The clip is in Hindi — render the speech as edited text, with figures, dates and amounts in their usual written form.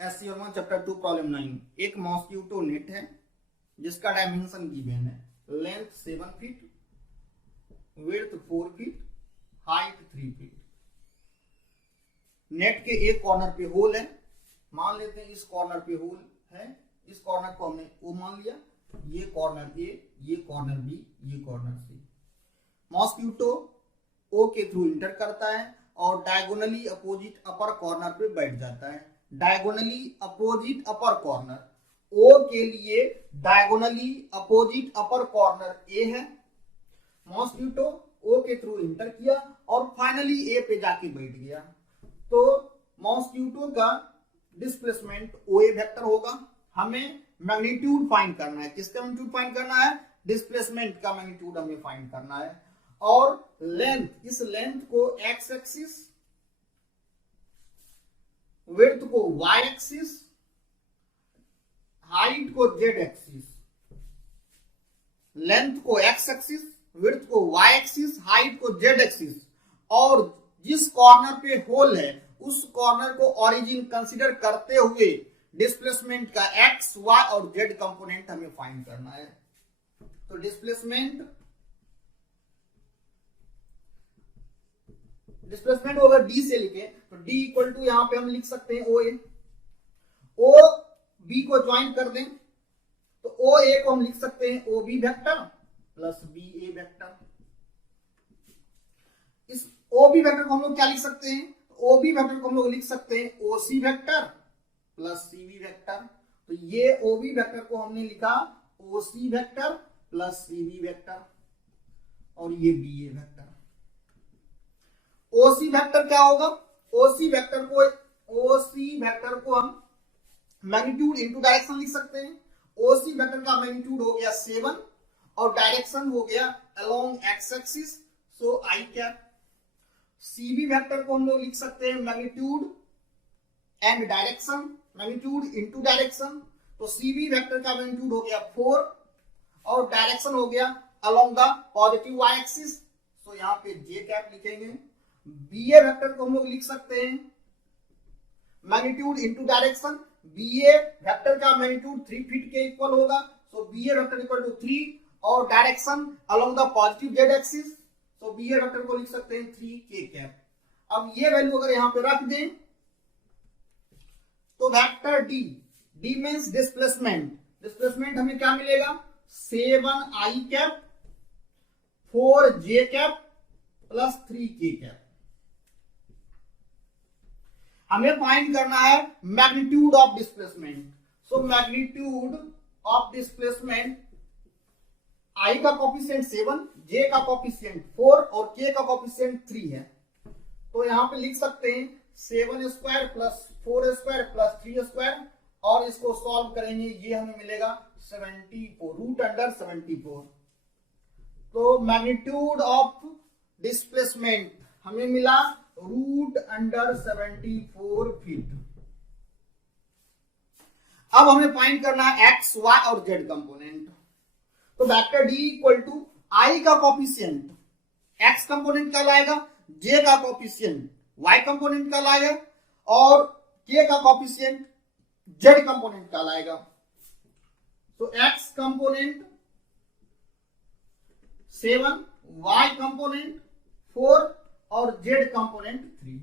SCR1 chapter 2 problem 9। एक मॉस्क्यूटो नेट है जिसका डायमेंशन गिवन है। Length 7 feet, width 4 feet, height 3 feet. Net के एक कॉर्नर पे होल है। मान लेते हैं इस कॉर्नर पे होल है। इस कॉर्नर को हमने O मान लिया। ये कॉर्नर A, ये कॉर्नर B, ये कॉर्नर C। मॉस्क्यूटो O के थ्रू इंटर करता है और डायगोनली अपोजिट अपर कॉर्नर पे बैठ जाता है। डायगोनली अपोजिट अपर कॉर्नर O के लिए diagonally opposite upper corner A है। मॉस्क्यूटो O के थ्रू इंटर किया और फाइनली A पे जाके बैठ गया। तो मॉस्क्यूटो का डिस्प्लेसमेंट OA वेक्टर होगा। हमें मैग्नीट्यूड फाइंड करना है। किसका मैग्नीट्यूड फाइंड करना है? डिस्प्लेसमेंट का मैग्नीट्यूड हमें फाइंड करना है। और लेंथ, इस लेंथ को एक्स एक्सिस, विड्थ को वाई एक्सिस, हाइट को जेड एक्सिस। लेंथ को एक्स एक्सिस, विड्थ को वाई एक्सिस, हाइट को जेड एक्सिस। और जिस कॉर्नर पे होल है उस कॉर्नर को ओरिजिन कंसीडर करते हुए डिस्प्लेसमेंट का एक्स, वाई और जेड कंपोनेंट हमें फाइंड करना है। तो डिस्प्लेसमेंट होगा डी से लिखे तो डी इक्वल टू यहां पे हम लिख सकते हैं ओ ए। ओ बी को ज्वाइन कर दें तो ओ ए को हम लिख सकते हैं O B vector plus B A vector. इस ओ बी वेक्टर को हम लोग क्या लिख सकते हैं? ओ बी वेक्टर को हम लोग लिख सकते हैं O C vector plus C B vector. तो ये ओ बी वेक्टर को हमने लिखा O C vector plus C B vector और ये B A vector. OC vector क्या होगा? ओसी वेक्टर को हम मैग्नीट्यूड इनटू डायरेक्शन लिख सकते हैं। ओसी वेक्टर का मैग्नीट्यूड हो गया 7 और डायरेक्शन हो गया along X axis, so I cap. CB vector को हम लोग लिख सकते हैं magnitude and direction, magnitude into direction. तो सीबी वेक्टर का मैग्नीट्यूड हो गया 4 और डायरेक्शन हो गया along the positive Y axis, so यहां पे जे कैप लिखेंगे। बीए वेक्टर को हम लोग लिख सकते हैं magnitude into direction. BA vector का मैग्नीट्यूड 3 फीट के इक्वल होगा, so BA vector equal to 3 और direction along the positive Z axis, so BA vector को लिख सकते हैं 3 के कैप। अब ये वैल्यू अगर यहां पे रख दें तो vector D, D means displacement हमें क्या मिलेगा? 7 I cap 4 J cap plus 3 K cap. हमें फाइंड करना है magnitude of displacement. So magnitude of displacement, I का कोफिशिएंट 7, जे का कोफिशिएंट 4 और के का कोफिशिएंट 3 है। तो यहां पे लिख सकते हैं 7 square plus 4 square plus 3 square और इसको सॉल्व करेंगे, ये हमें मिलेगा 74 रूट अंडर 74। तो मैग्नीट्यूड ऑफ डिस्प्लेसमेंट हमें मिला रूट अंडर 74 फीट। अब हमें फाइंड करना है एक्स, वाई और जेड कंपोनेंट। तो वेक्टर डी इक्वल टू आई का कोफिशिएंट एक्स कंपोनेंट का लाएगा, जे का कोफिशिएंट वाई कंपोनेंट का लाएगा और के का कोफिशिएंट जेड कंपोनेंट का लाएगा। तो एक्स कंपोनेंट 7, वाई कंपोनेंट 4 और जेड कंपोनेंट 3।